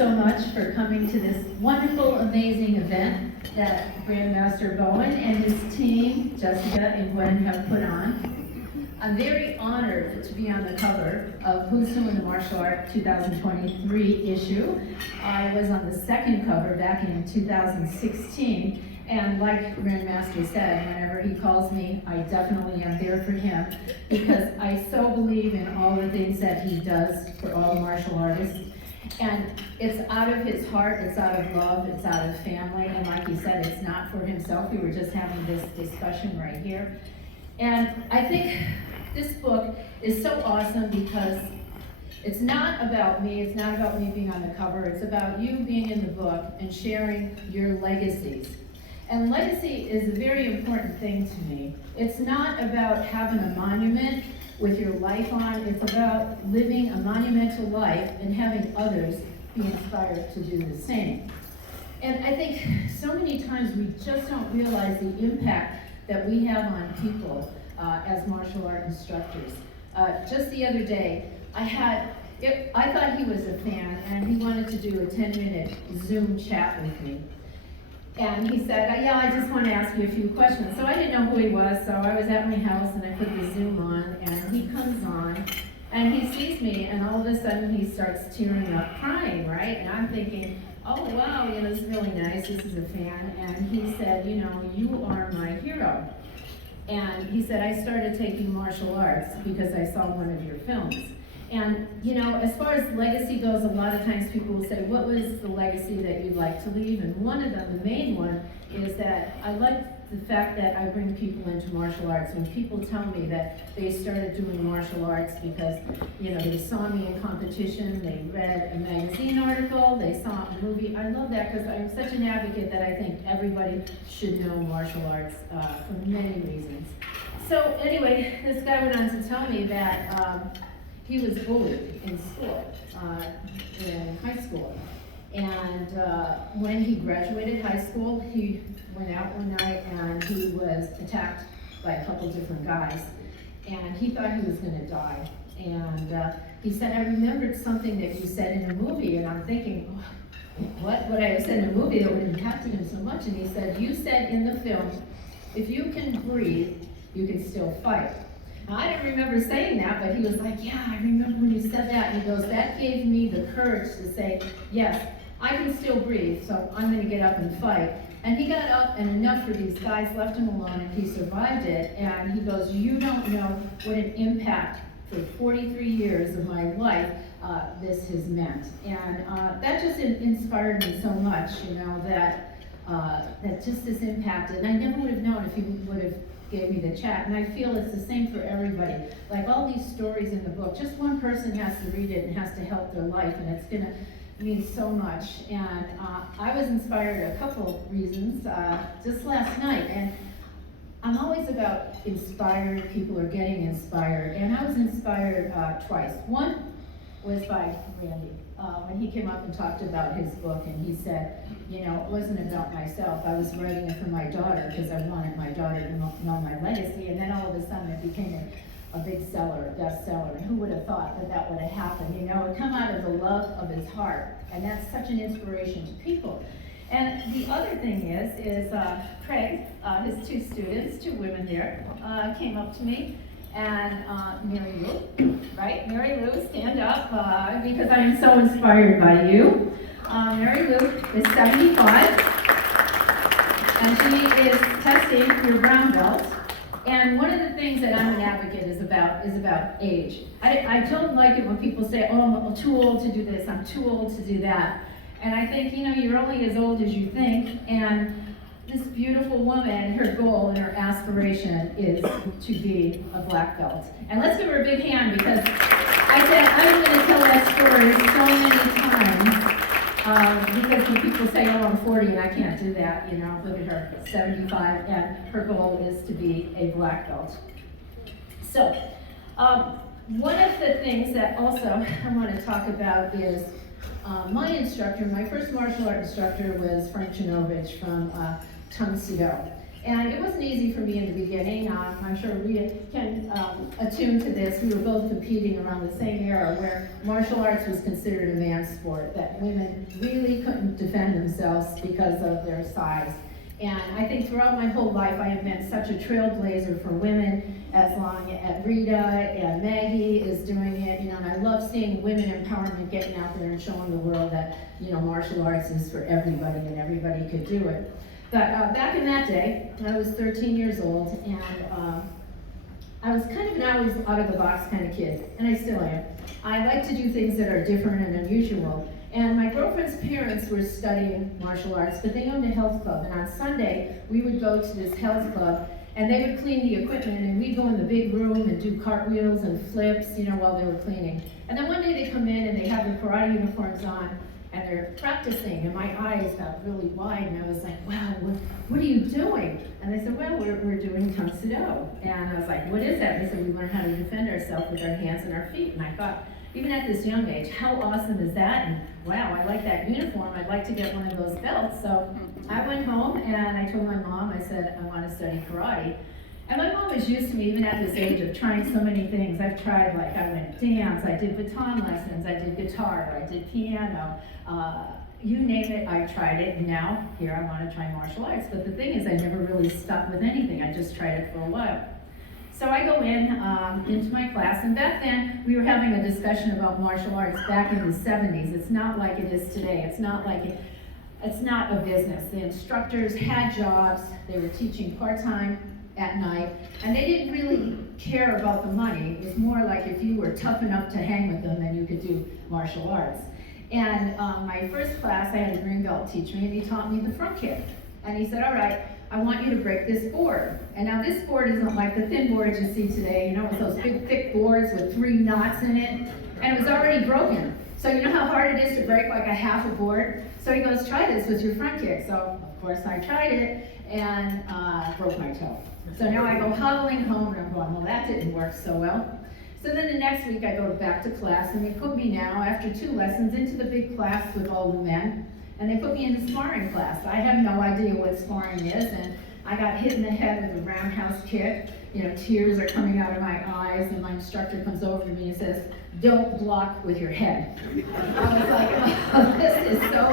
so much for coming to this wonderful, amazing event that Grandmaster Bowen and his team, Jessica and Gwen, have put on. I'm very honored to be on the cover of Who's Who in the Martial Art 2023 issue. I was on the second cover back in 2016, and like Grandmaster said, whenever he calls me, I definitely am there for him, because I so believe in all the things that he does for all martial artists. And it's out of his heart, it's out of love, it's out of family, and like he said, it's not for himself. We were just having this discussion right here. And I think this book is so awesome because it's not about me, it's not about me being on the cover, it's about you being in the book and sharing your legacies. And legacy is a very important thing to me. It's not about having a monument with your life on, it's about living a monumental life and having others be inspired to do the same. And I think so many times we just don't realize the impact that we have on people as martial art instructors. Just the other day, I thought he was a fan and he wanted to do a 10-minute Zoom chat with me. And he said, yeah, I just want to ask you a few questions. So I didn't know who he was, so I was at my house and I put the Zoom on, and he comes on, and he sees me, and all of a sudden he starts tearing up, crying, right? And I'm thinking, oh wow, this is really nice, this is a fan. And he said, you are my hero. And he said, I started taking martial arts because I saw one of your films. And, as far as legacy goes, a lot of times people will say, what was the legacy that you'd like to leave? And one of them, the main one, is that I like the fact that I bring people into martial arts. When people tell me that they started doing martial arts because, they saw me in competition, they read a magazine article, they saw a movie. I love that because I'm such an advocate that I think everybody should know martial arts for many reasons. So anyway, this guy went on to tell me that he was bullied in school, in high school. And when he graduated high school, he went out one night and he was attacked by a couple different guys. And he thought he was gonna die. And he said, I remembered something that you said in a movie, and I'm thinking, what would I have said in a movie that would have impacted him so much? And he said, you said in the film, if you can breathe, you can still fight. Now, I didn't remember saying that, but he was like, yeah, I remember when you said that. And he goes, that gave me the courage to say, yes, I can still breathe, so I'm gonna get up and fight. And he got up, and enough for these guys left him alone, and he survived it. And he goes, you don't know what an impact for 43 years of my life this has meant. And that just inspired me so much, that just this impacted. And I never would have known if he would have gave me the chat, and I feel it's the same for everybody. Like all these stories in the book, just one person has to read it and has to help their life, and it's gonna mean so much. And I was inspired a couple reasons just last night, and I'm always about inspired people or getting inspired, and I was inspired twice. One was by Randy. When he came up and talked about his book, and he said, it wasn't about myself. I was writing it for my daughter because I wanted my daughter to know my legacy, and then all of a sudden it became a big seller, a bestseller. And who would have thought that would have happened? It come out of the love of his heart, and that's such an inspiration to people. And the other thing is Craig, his two students, two women there, came up to me. And Mary Lou, right? Mary Lou, stand up because I am so inspired by you. Mary Lou is 75, and she is testing your brown belt. And one of the things that I'm an advocate is about age. I don't like it when people say, oh, I'm too old to do this, I'm too old to do that. And I think, you're only as old as you think. And this beautiful woman, her goal and her aspiration is to be a black belt. And let's give her a big hand, because I said I'm going to tell that story so many times because when people say, oh, I'm 40 and I can't do that, look at her, 75, and her goal is to be a black belt. So one of the things that also I want to talk about is my instructor. My first martial art instructor was Frank Janovich from Tung Sido. And it wasn't easy for me in the beginning. I'm sure Rita can attune to this. We were both competing around the same era where martial arts was considered a man's sport, that women really couldn't defend themselves because of their size. And I think throughout my whole life, I have been such a trailblazer for women, as long as Rita and Maggie is doing it, and I love seeing women empowerment getting out there and showing the world that, martial arts is for everybody and everybody could do it. But back in that day, I was 13 years old, and I was kind of an always out-of-the-box kind of kid, and I still am. I like to do things that are different and unusual. And my girlfriend's parents were studying martial arts, but they owned a health club. And on Sunday, we would go to this health club, and they would clean the equipment, and we'd go in the big room and do cartwheels and flips, while they were cleaning. And then one day they come in, and they have their karate uniforms on, and they're practicing, and my eyes got really wide, and I was like, wow, what are you doing? And they said, well, we're doing Kung Soo Do. And I was like, what is that? And they said, we learn how to defend ourselves with our hands and our feet. And I thought, even at this young age, how awesome is that? And wow, I like that uniform. I'd like to get one of those belts. So I went home and I told my mom, I said, I want to study karate. And my mom was used to me, even at this age, of trying so many things. I've tried, I went dance, I did baton lessons, I did guitar, I did piano, you name it, I tried it. And now, here I want to try martial arts. But the thing is, I never really stuck with anything. I just tried it for a while. So I go into my class, and back then, we were having a discussion about martial arts back in the 70s. It's not like it is today. It's not a business. The instructors had jobs. They were teaching part-time at night, and they didn't really care about the money. It was more like if you were tough enough to hang with them, then you could do martial arts. And my first class, I had a green belt teach me, and he taught me the front kick. And he said, all right, I want you to break this board. And now this board isn't like the thin boards you see today, with those big thick boards with 3 knots in it. And it was already broken. So you know how hard it is to break like a half a board? So he goes, try this with your front kick. So of course I tried it and broke my toe. So now I go hobbling home, and I'm going, well, that didn't work so well. So then the next week I go back to class, and they put me now, after 2 lessons, into the big class with all the men. And they put me in the sparring class. I have no idea what sparring is, and I got hit in the head with a roundhouse kick. Tears are coming out of my eyes, and my instructor comes over to me and says, don't block with your head. I was like, oh, this is so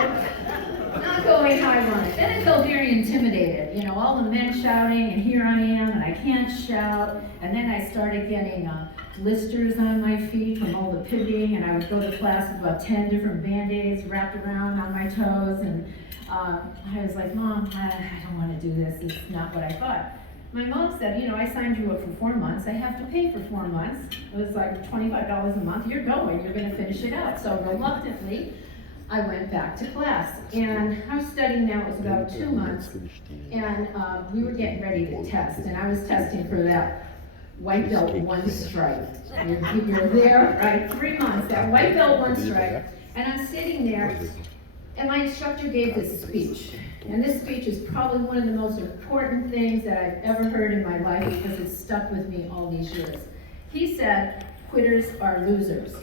not going how I wanted. Then I felt very intimidated, all the men shouting, and here I am, and I can't shout. And then I started getting blisters on my feet from all the pivoting, and I would go to class with about 10 different Band-Aids wrapped around on my toes, and I was like, Mom, I don't want to do this. It's not what I thought. My mom said, I signed you up for 4 months. I have to pay for 4 months. It was like $25 a month. You're going. You're going to finish it out. So reluctantly, I went back to class. And I was studying now. It was about 2 months. And we were getting ready to test. And I was testing for that white belt 1 stripe. You're there, right? 3 months, that white belt 1 stripe. And I'm sitting there, and my instructor gave this speech. And this speech is probably one of the most important things that I've ever heard in my life, because it's stuck with me all these years. He said, quitters are losers.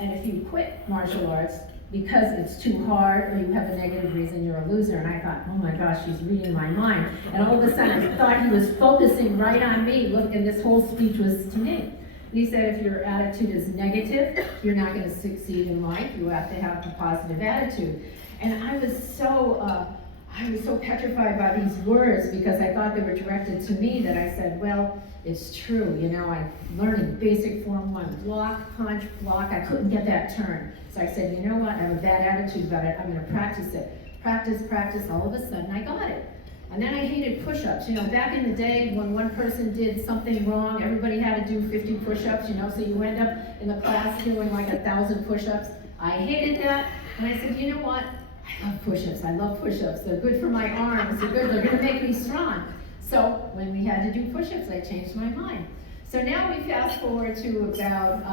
And if you quit martial arts because it's too hard or you have a negative reason, you're a loser. And I thought, oh my gosh, he's reading my mind. And all of a sudden I thought he was focusing right on me. Look, and this whole speech was to me. And he said, if your attitude is negative, you're not going to succeed in life. You have to have a positive attitude. And I was so petrified by these words, because I thought they were directed to me, that I said, well, it's true. I'm learning basic Form 1, block, punch, block. I couldn't get that turn. So I said, you know what? I have a bad attitude about it. I'm going to practice it. Practice. All of a sudden, I got it. And then I hated push-ups. Back in the day when one person did something wrong, everybody had to do 50 push-ups, so you end up in the class doing like 1,000 push-ups. I hated that. And I said, you know what? I love push-ups. I love push-ups. They're good for my arms. They're going to make me strong. So when we had to do push-ups, I changed my mind. So now we fast forward to about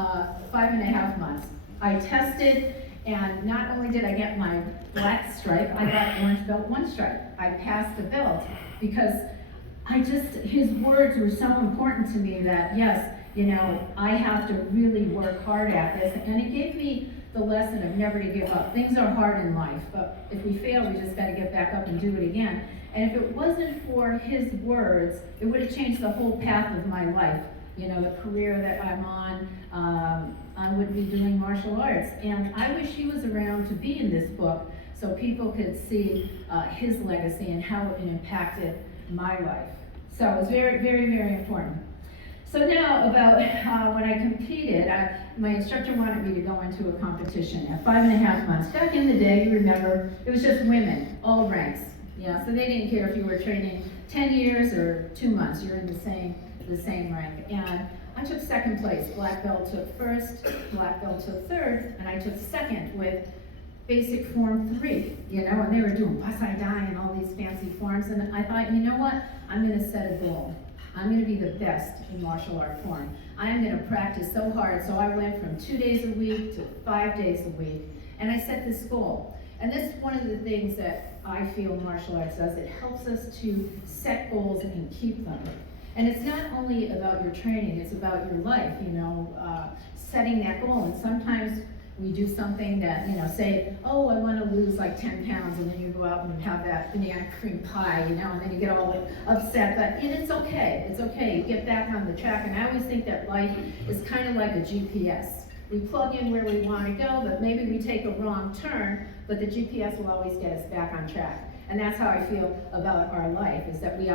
5.5 months. I tested, and not only did I get my black stripe, I got orange belt 1 stripe. I passed the belt because his words were so important to me that, yes, I have to really work hard at this. And it gave me the lesson of never to give up. Things are hard in life, but if we fail, we just gotta get back up and do it again. And if it wasn't for his words, it would have changed the whole path of my life. You know, the career that I'm on, I would be doing martial arts. And I wish he was around to be in this book so people could see his legacy and how it impacted my life. So it was very, very, very important. So now about when I competed, my instructor wanted me to go into a competition at 5.5 months. Back in the day, you remember, it was just women, all ranks. Yeah, so they didn't care if you were training 10 years or 2 months, you're in the same rank. And I took second place. Black belt took first, black belt took third, and I took second with basic form 3, you know, and they were doing Basai Dai and all these fancy forms, and I thought, you know what, I'm gonna set a goal. I'm gonna be the best in martial art form. I'm gonna practice so hard, so I went from 2 days a week to 5 days a week, and I set this goal. And that's one of the things that I feel martial arts does. It helps us to set goals and keep them. And it's not only about your training, it's about your life, you know, setting that goal. And sometimes we do something that, you know, say, oh, I want to lose like 10 pounds, and then you go out and have that banana cream pie, you know, and then you get all upset, but it's okay, you get back on the track. And I always think that life is kind of like a GPS. We plug in where we want to go, but maybe we take a wrong turn, but the GPS will always get us back on track. And that's how I feel about our life, is that we